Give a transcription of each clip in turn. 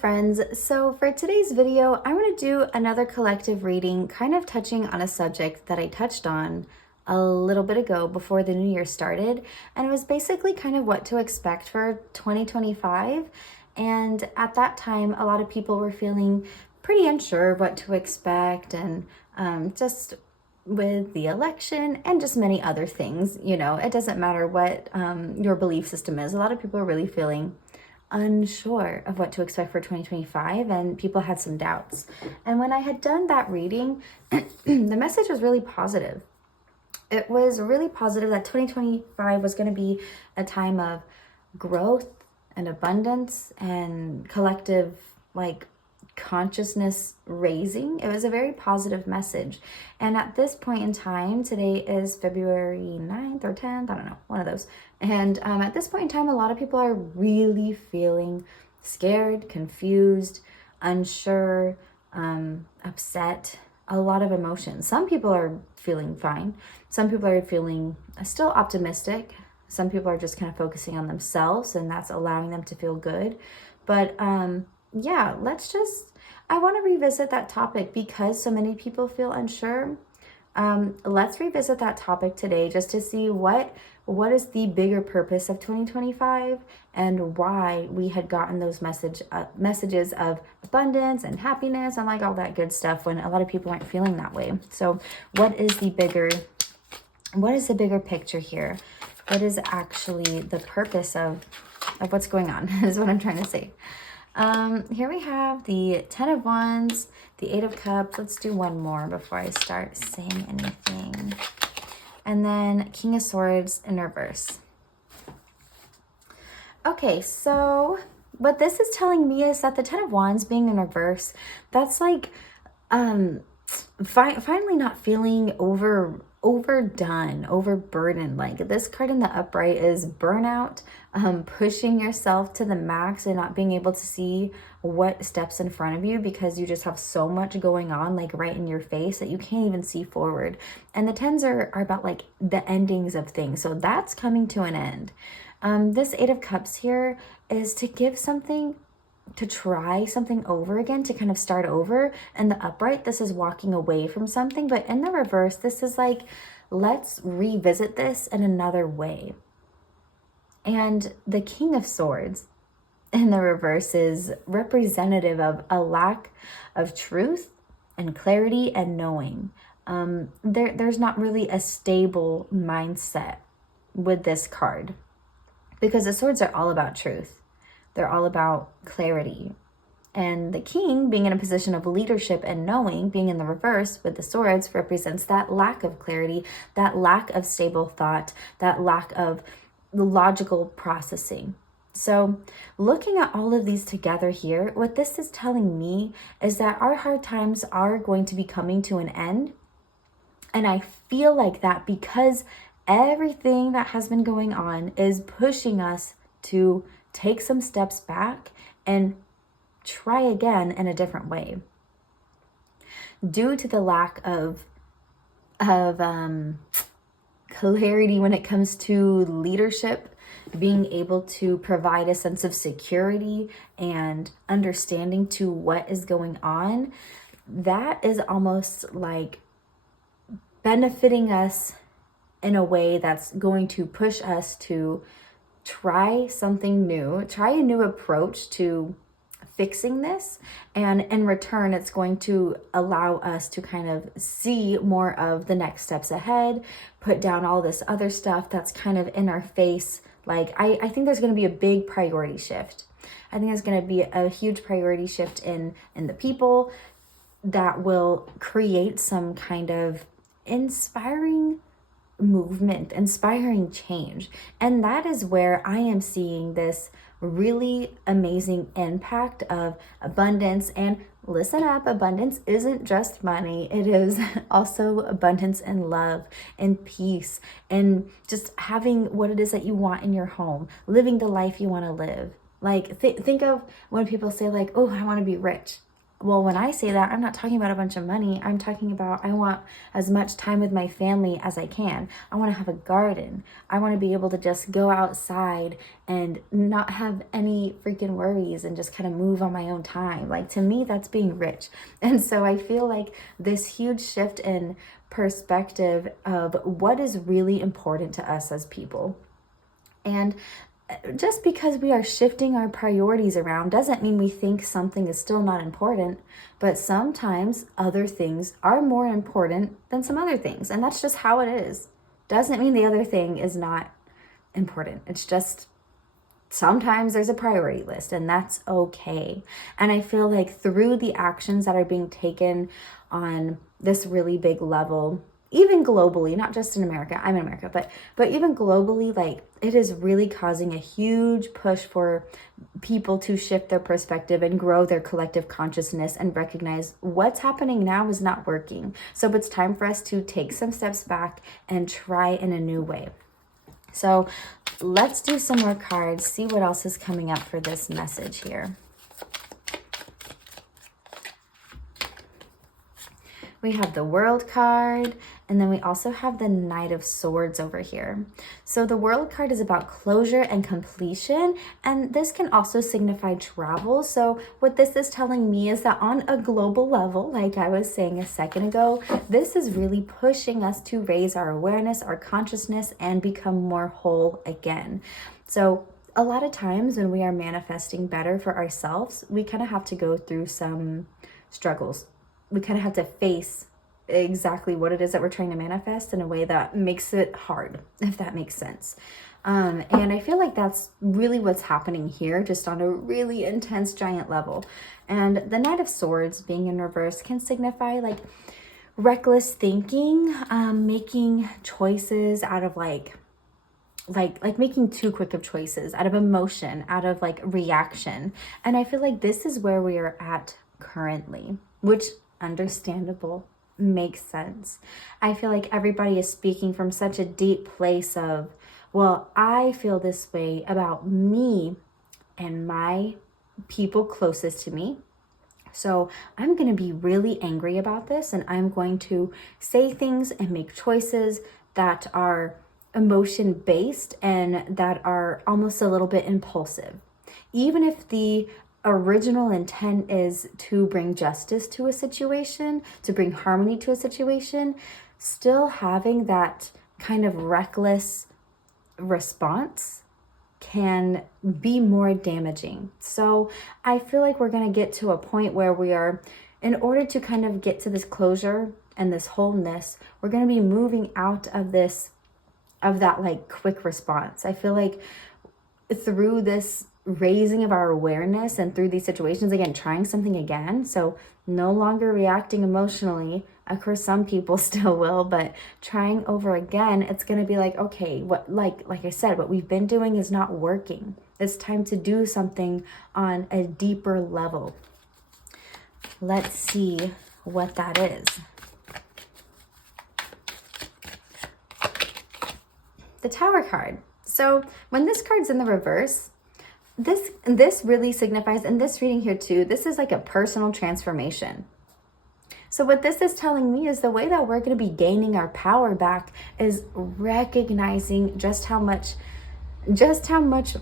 friends. So for today's video, I'm going to do another collective reading, kind of touching on a subject that I touched on a little bit ago before the new year started. And it was basically kind of what to expect for 2025. And at that time, a lot of people were feeling pretty unsure of what to expect, and just with the election and just many other things, it doesn't matter what your belief system is. A lot of people are really feeling unsure of what to expect for 2025, and people had some doubts. And when I had done that reading, the message was really positive. It was really positive that 2025 was going to be a time of growth and abundance and collective consciousness raising. It was a very positive message. And at this point in time, today is February 9th or 10th, I don't know, one of those. And at this point in time, a lot of people are really feeling scared, confused, unsure, upset, a lot of emotions. Some people are feeling fine. Some people are feeling still optimistic. Some people are just kind of focusing on themselves, and that's allowing them to feel good. But yeah, I want to revisit that topic because so many people feel unsure. Let's revisit that topic today just to see what is the bigger purpose of 2025 and why we had gotten those messages of abundance and happiness and all that good stuff when a lot of people aren't feeling that way. So what is the bigger picture here? What is actually the purpose of what's going on is what I'm trying to say. Here we have the 10 of Wands, the 8 of Cups. Let's do one more before I start saying anything. And then King of Swords in reverse. Okay, so what this is telling me is that the 10 of Wands being in reverse, that's finally not feeling overdone, overburdened. This card in the upright is burnout, pushing yourself to the max and not being able to see what steps in front of you because you just have so much going on right in your face that you can't even see forward. And the 10s are about the endings of things, so that's coming to an end. This 8 of Cups here is to give something, to try something over again, to kind of start over. And the upright, this is walking away from something, but in the reverse, this is let's revisit this in another way. And the King of Swords in the reverse is representative of a lack of truth and clarity and knowing. There's not really a stable mindset with this card because the swords are all about truth. They're all about clarity. And the king, being in a position of leadership and knowing, being in the reverse with the swords, represents that lack of clarity, that lack of stable thought, that lack of logical processing. So looking at all of these together here, what this is telling me is that our hard times are going to be coming to an end. And I feel like that because everything that has been going on is pushing us to take some steps back and try again in a different way. Due to the lack of clarity when it comes to leadership, being able to provide a sense of security and understanding to what is going on, that is almost benefiting us in a way that's going to push us to try something new, try a new approach to fixing this. And in return, it's going to allow us to kind of see more of the next steps ahead, put down all this other stuff that's kind of in our face. I think there's going to be a big priority shift. I think there's going to be a huge priority shift in the people that will create some kind of inspiring movement, inspiring change. And that is where I am seeing this really amazing impact of abundance. And listen up, abundance isn't just money. It is also abundance and love and peace and just having what it is that you want in your home, living the life you want to live. Think of when people say oh, I want to be rich. Well, when I say that, I'm not talking about a bunch of money. I'm talking about I want as much time with my family as I can. I want to have a garden. I want to be able to just go outside and not have any freaking worries and just kind of move on my own time. Like, to me, that's being rich. And so I feel like this huge shift in perspective of what is really important to us as people. And just because we are shifting our priorities around doesn't mean we think something is still not important, but sometimes other things are more important than some other things. And that's just how it is. Doesn't mean the other thing is not important. It's just sometimes there's a priority list, and that's okay. And I feel like through the actions that are being taken on this really big level, even globally, not just in America, I'm in America, but even globally, like, it is really causing a huge push for people to shift their perspective and grow their collective consciousness and recognize what's happening now is not working. So it's time for us to take some steps back and try in a new way. So let's do some more cards, see what else is coming up for this message here. We have the World card, and then we also have the Knight of Swords over here. So the World card is about closure and completion, and this can also signify travel. So what this is telling me is that on a global level, like I was saying a second ago, this is really pushing us to raise our awareness, our consciousness, and become more whole again. So a lot of times when we are manifesting better for ourselves, we kind of have to go through some struggles. We kind of have to face exactly what it is that we're trying to manifest in a way that makes it hard, if that makes sense. And I feel like that's really what's happening here, just on a really intense, giant level. And the Knight of Swords being in reverse can signify like reckless thinking, making choices out of like making too quick of choices out of emotion, out of like reaction. And I feel like this is where we are at currently, which understandable, makes sense. I feel like everybody is speaking from such a deep place of, well, I feel this way about me and my people closest to me. So I'm going to be really angry about this, and I'm going to say things and make choices that are emotion based and that are almost a little bit impulsive. Even if the original intent is to bring justice to a situation, to bring harmony to a situation, still having that kind of reckless response can be more damaging. So I feel like we're going to get to a point where we are, in order to kind of get to this closure and this wholeness, we're going to be moving out of that like quick response. I feel like through this raising of our awareness and through these situations, again, trying something again, so no longer reacting emotionally. Of course, some people still will, but trying over again, it's going to be like, okay, what, like I said, what we've been doing is not working. It's time to do something on a deeper level. Let's see what that is. The Tower card. So when this card's in the reverse, this really signifies, and this reading here too, this is like a personal transformation. So what this is telling me is the way that we're going to be gaining our power back is recognizing just how much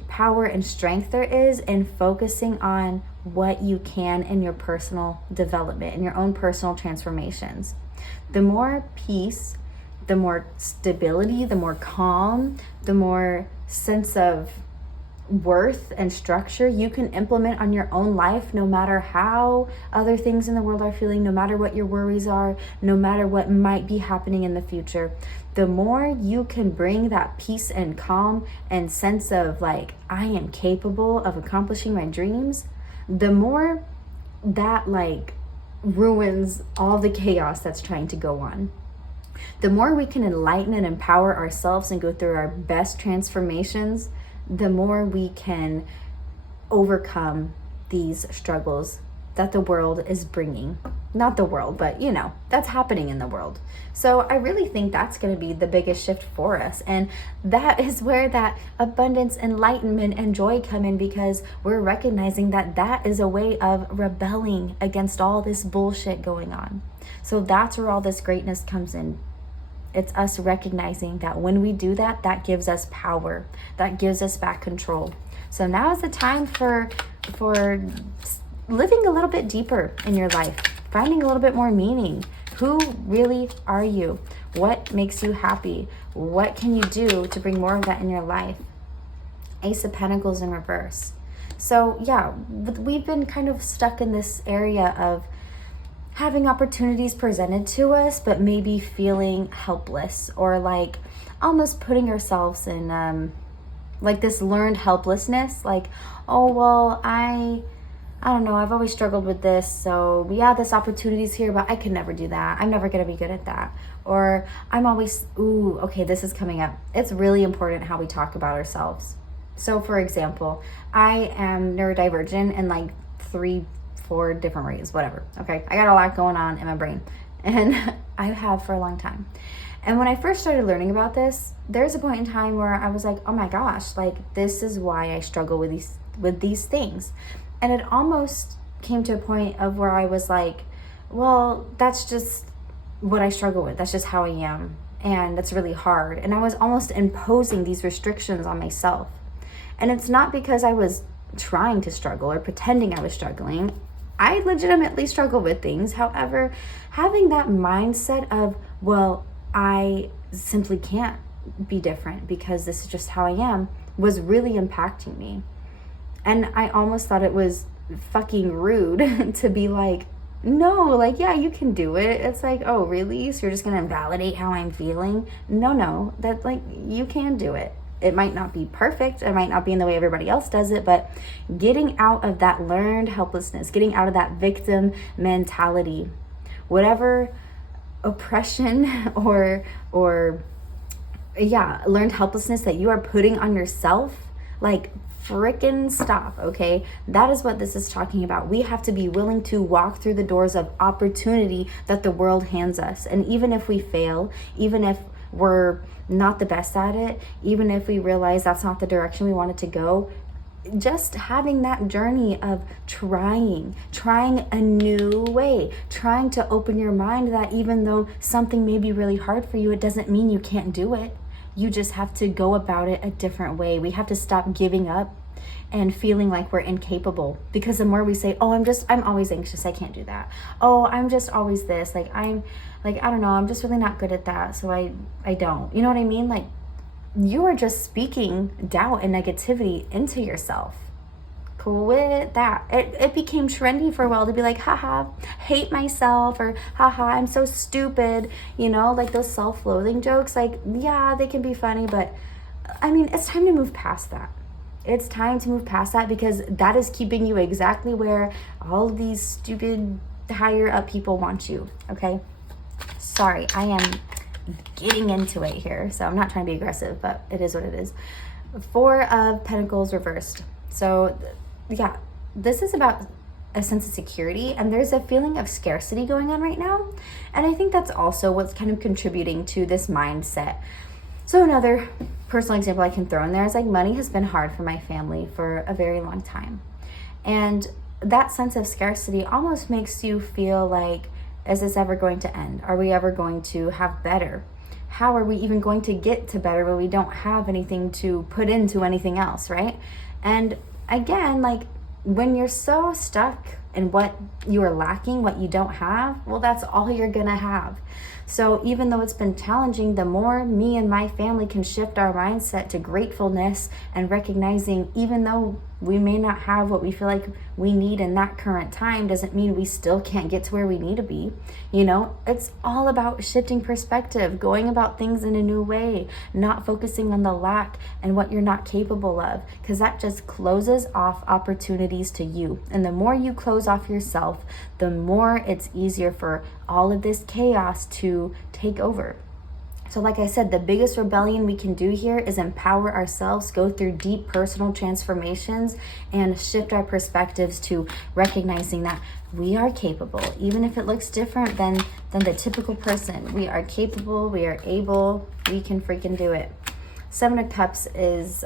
power and strength there is in focusing on what you can in your personal development, in your own personal transformations. The more peace, the more stability, the more calm, the more sense of worth and structure you can implement on your own life, no matter how other things in the world are feeling, no matter what your worries are, no matter what might be happening in the future. The more you can bring that peace and calm and sense of like, I am capable of accomplishing my dreams, the more that like ruins all the chaos that's trying to go on. The more we can enlighten and empower ourselves and go through our best transformations, the more we can overcome these struggles that the world is bringing. Not the world, but you know, that's happening in the world. So I really think that's going to be the biggest shift for us. And that is where that abundance, enlightenment, and joy come in, because we're recognizing that that is a way of rebelling against all this bullshit going on. So that's where all this greatness comes in. It's us recognizing that when we do that, that gives us power. That gives us back control. So now is the time for living a little bit deeper in your life, finding a little bit more meaning. Who really are you? What makes you happy? What can you do to bring more of that in your life? Ace of Pentacles in reverse. So yeah, we've been kind of stuck in this area of having opportunities presented to us, but maybe feeling helpless, or like almost putting ourselves in like this learned helplessness. Like, oh, well, I don't know, I've always struggled with this. So yeah, this opportunity's here, but I can never do that. I'm never going to be good at that. Or I'm always, ooh, okay, this is coming up. It's really important how we talk about ourselves. So for example, I am neurodivergent in like 3-4 different ways, whatever. Okay. I got a lot going on in my brain, and I have for a long time. And when I first started learning about this, there's a point in time where I was like, oh my gosh, like this is why I struggle with these things. And it almost came to a point of where I was like, well, that's just what I struggle with. That's just how I am. And that's really hard. And I was almost imposing these restrictions on myself. And it's not because I was trying to struggle or pretending I was struggling. I legitimately struggle with things. However, having that mindset of, well, I simply can't be different because this is just how I am, was really impacting me. And I almost thought it was fucking rude to be like, no, like, yeah, you can do it. It's like, oh, really? So you're just going to invalidate how I'm feeling? No, that like, you can do it. It might not be perfect. It might not be in the way everybody else does it, but getting out of that learned helplessness, getting out of that victim mentality, whatever oppression or learned helplessness that you are putting on yourself, like, frickin' stop, okay? That is what this is talking about. We have to be willing to walk through the doors of opportunity that the world hands us. And even if we fail, even if we're not the best at it, even if we realize that's not the direction we wanted to go, just having that journey of trying a new way, trying to open your mind that even though something may be really hard for you, it doesn't mean you can't do it. You just have to go about it a different way. We have to stop giving up and feeling like we're incapable, because the more we say, oh, I'm always anxious, I can't do that. Oh, I'm just always this, like, I don't know, I'm just really not good at that, so I don't. You know what I mean? Like, you are just speaking doubt and negativity into yourself. Quit that. It became trendy for a while to be like, haha, hate myself, or haha, I'm so stupid. You know, like those self-loathing jokes, like, yeah, they can be funny, but I mean, it's time to move past that. It's time to move past that, because that is keeping you exactly where all of these stupid higher up people want you, okay? Sorry, I am getting into it here, so I'm not trying to be aggressive, but it is what it is. 4 of Pentacles reversed. So yeah, this is about a sense of security, and there's a feeling of scarcity going on right now. And I think that's also what's kind of contributing to this mindset. So another personal example I can throw in there is like, money has been hard for my family for a very long time. And that sense of scarcity almost makes you feel like, is this ever going to end? Are we ever going to have better? How are we even going to get to better when we don't have anything to put into anything else, right? And again, like, when you're so stuck in what you are lacking, what you don't have, well, that's all you're gonna have. So even though it's been challenging, the more me and my family can shift our mindset to gratefulness and recognizing, even though we may not have what we feel like we need in that current time, doesn't mean we still can't get to where we need to be. You know, it's all about shifting perspective, going about things in a new way, not focusing on the lack and what you're not capable of, because that just closes off opportunities to you. And the more you close off yourself, the more it's easier for all of this chaos to take over. So like I said, the biggest rebellion we can do here is empower ourselves, go through deep personal transformations, and shift our perspectives to recognizing that We are capable, even if it looks different than the typical person. We are capable, we are able, we can freaking do it. Seven of Cups is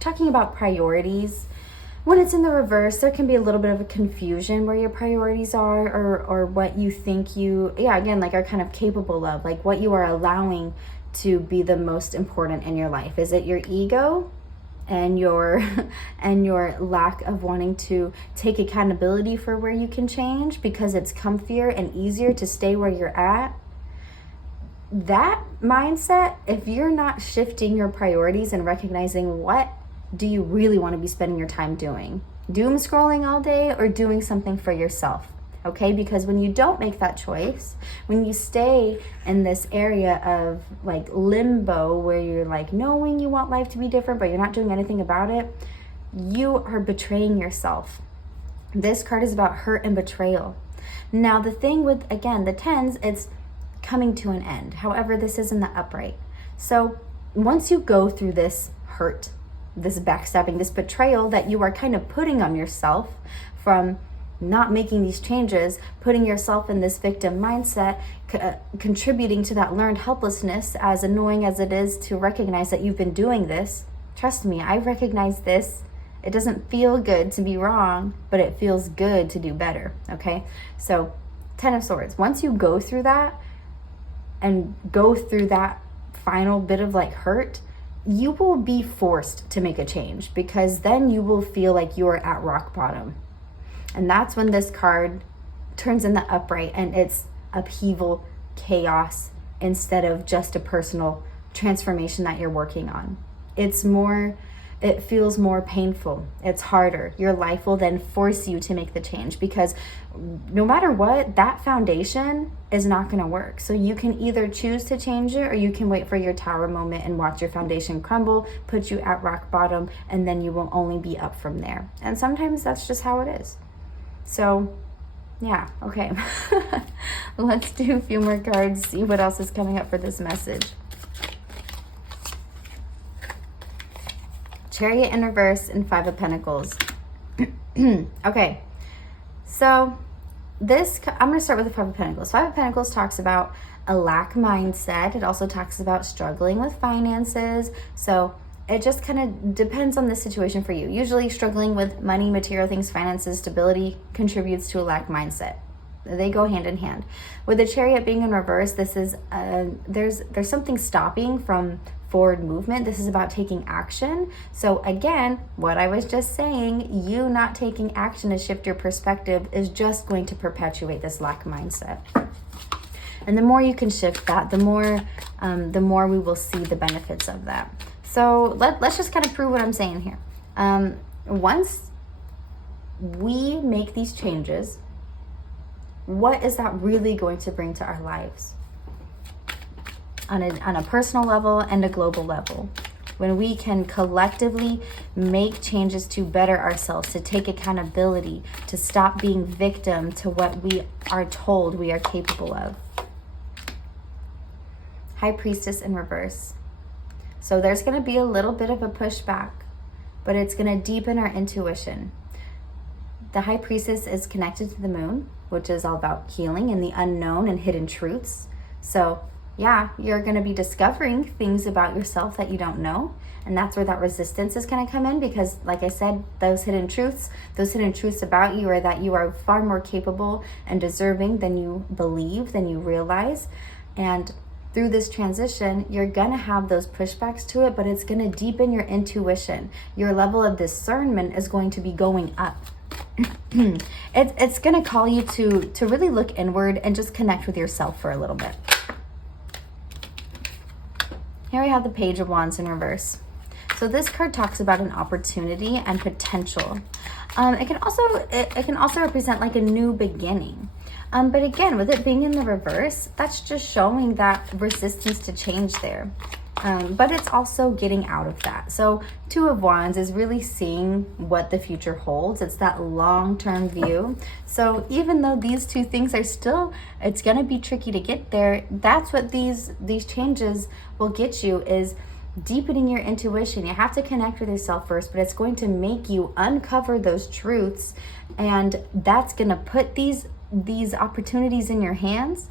talking about priorities. When it's in the reverse, there can be a little bit of a confusion where your priorities are, or what you think you, again, like are kind of capable of, like what you are allowing to be the most important in your life. Is it your ego and your lack of wanting to take accountability for where you can change because it's comfier and easier to stay where you're at? That mindset, if you're not shifting your priorities and recognizing what do you really want to be spending your time doing, doom scrolling all day or doing something for yourself, okay? Because when you don't make that choice, when you stay in this area of like limbo where you're like knowing you want life to be different but you're not doing anything about it, you are betraying yourself. This card is about hurt and betrayal. Now the thing with, again, the tens, it's coming to an end. However, this is in the upright. So once you go through this hurt, this backstabbing, this betrayal that you are kind of putting on yourself from not making these changes, putting yourself in this victim mindset, contributing to that learned helplessness, as annoying as it is to recognize that you've been doing this. Trust me, I recognize this. It doesn't feel good to be wrong, but it feels good to do better, okay? So 10 of Swords, once you go through that and go through that final bit of like hurt, you will be forced to make a change, because then you will feel like you're at rock bottom. And that's when this card turns in the upright and it's upheaval, chaos, instead of just a personal transformation that you're working on. It feels more painful. It's harder. Your life will then force you to make the change, because no matter what, that foundation is not going to work. So you can either choose to change it, or you can wait for your tower moment and watch your foundation crumble, put you at rock bottom, and then you will only be up from there. And sometimes that's just how it is. So yeah, okay. Let's do a few more cards, see what else is coming up for this message. Chariot in reverse and Five of Pentacles. Okay, so I'm going to start with the Five of Pentacles. Five of Pentacles talks about a lack mindset. It also talks about struggling with finances. So it just kind of depends on the situation for you. Usually struggling with money, material things, finances, stability contributes to a lack mindset. They go hand in hand. With the Chariot being in reverse, this is there's something stopping from forward movement. This is about taking action. So again, what I was just saying, you not taking action to shift your perspective is just going to perpetuate this lack mindset. And the more you can shift that, the more we will see the benefits of that. So let's just kind of prove what I'm saying here. Once we make these changes, what is that really going to bring to our lives? On a personal level and a global level. When we can collectively make changes to better ourselves, to take accountability, to stop being victim to what we are told we are capable of. High Priestess in reverse. So there's going to be a little bit of a pushback, but it's going to deepen our intuition. The High Priestess is connected to the moon, which is all about healing and the unknown and hidden truths. So yeah, you're going to be discovering things about yourself that you don't know. And that's where that resistance is going to come in, because like I said, those hidden truths about you are that you are far more capable and deserving than you believe, than you realize. And through this transition, you're going to have those pushbacks to it, but it's going to deepen your intuition. Your level of discernment is going to be going up. It's going to call you to really look inward and just connect with yourself for a little bit. Here we have the Page of Wands in reverse. So this card talks about an opportunity and potential. It can also represent like a new beginning. But again, with it being in the reverse, that's just showing that resistance to change there. But it's also getting out of that. So Two of Wands is really seeing what the future holds. It's that long-term view. So even though these two things are still, it's going to be tricky to get there, that's what these changes will get you, is deepening your intuition. You have to connect with yourself first, but it's going to make you uncover those truths, and that's going to put these opportunities in your hands.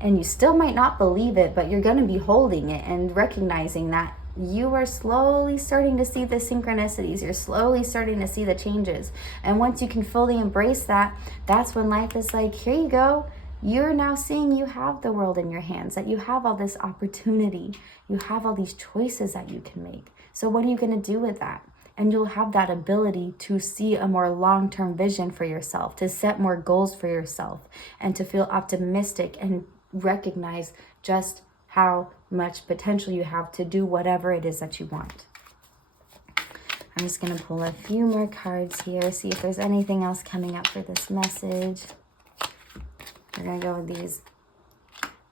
And you still might not believe it, but you're going to be holding it and recognizing that you are slowly starting to see the synchronicities. You're slowly starting to see the changes. And once you can fully embrace that, that's when life is like, here you go. You're now seeing you have the world in your hands, that you have all this opportunity. You have all these choices that you can make. So what are you going to do with that? And you'll have that ability to see a more long-term vision for yourself, to set more goals for yourself, and to feel optimistic and recognize just how much potential you have to do whatever it is that you want. I'm just going to pull a few more cards here, see if there's anything else coming up for this message. We're going to go with these.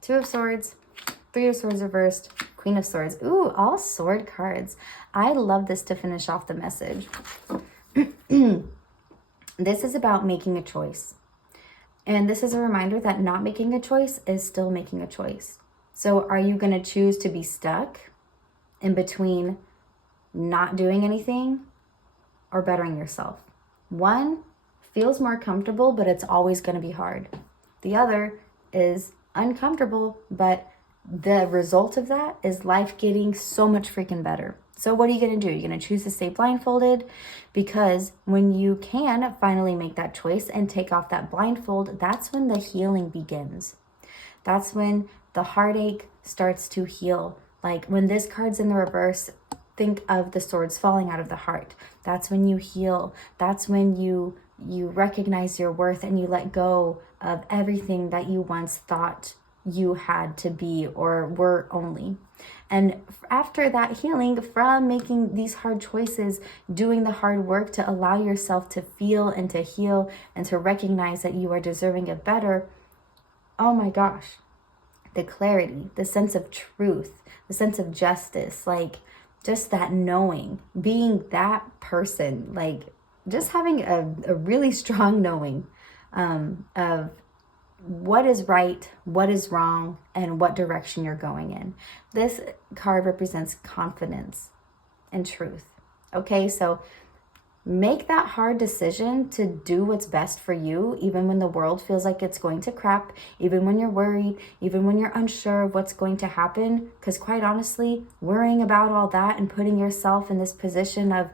2 of Swords, 3 of Swords reversed, Queen of Swords. Ooh, all sword cards. I love this to finish off the message. This is about making a choice. And this is a reminder that not making a choice is still making a choice. So are you going to choose to be stuck in between not doing anything or bettering yourself? One feels more comfortable, but it's always going to be hard. The other is uncomfortable, but the result of that is life getting so much freaking better. So what are you going to do? You're going to choose to stay blindfolded, because when you can finally make that choice and take off that blindfold, that's when the healing begins. That's when the heartache starts to heal. Like when this card's in the reverse, think of the swords falling out of the heart. That's when you heal. That's when you recognize your worth and you let go of everything that you once thought you had to be or were only. And after that healing from making these hard choices, doing the hard work to allow yourself to feel and to heal and to recognize that you are deserving of better, oh my gosh, the clarity, the sense of truth, the sense of justice, like just that knowing, being that person, like just having a really strong knowing of what is right, what is wrong, and what direction you're going in. This card represents confidence and truth. Okay, so make that hard decision to do what's best for you, even when the world feels like it's going to crap, even when you're worried, even when you're unsure of what's going to happen. Because quite honestly, worrying about all that and putting yourself in this position of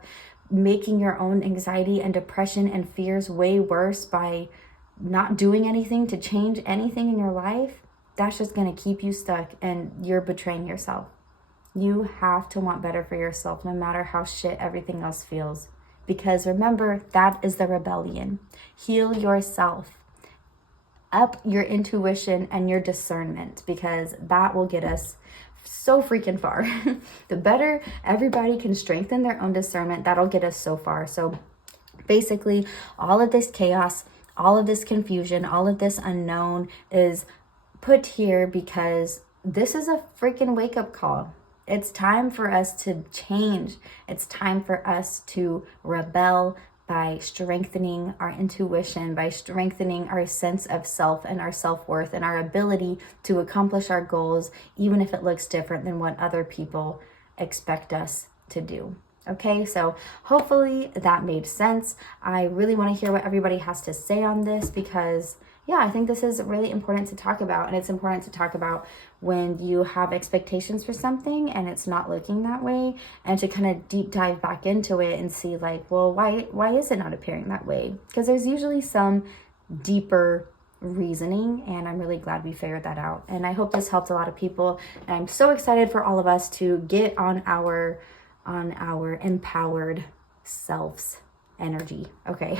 making your own anxiety and depression and fears way worse by not doing anything to change anything in your life, that's just going to keep you stuck and you're betraying yourself. You have to want better for yourself no matter how shit everything else feels. Because remember, that is the rebellion. Heal yourself. Up your intuition and your discernment, because that will get us so freaking far. The better everybody can strengthen their own discernment, that'll get us so far. So basically, all of this chaos, all of this confusion, all of this unknown is put here because this is a freaking wake-up call. It's time for us to change. It's time for us to rebel by strengthening our intuition, by strengthening our sense of self and our self-worth and our ability to accomplish our goals, even if it looks different than what other people expect us to do. Okay, so hopefully that made sense. I really want to hear what everybody has to say on this because, yeah, I think this is really important to talk about. And it's important to talk about when you have expectations for something and it's not looking that way, and to kind of deep dive back into it and see like, well, why is it not appearing that way? Because there's usually some deeper reasoning, and I'm really glad we figured that out. And I hope this helped a lot of people. And I'm so excited for all of us to get on our empowered selves energy. Okay.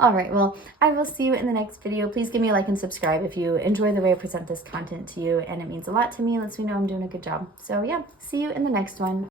All right. Well, I will see you in the next video. Please give me a like and subscribe if you enjoy the way I present this content to you. And it means a lot to me. It lets me know I'm doing a good job. So yeah, see you in the next one.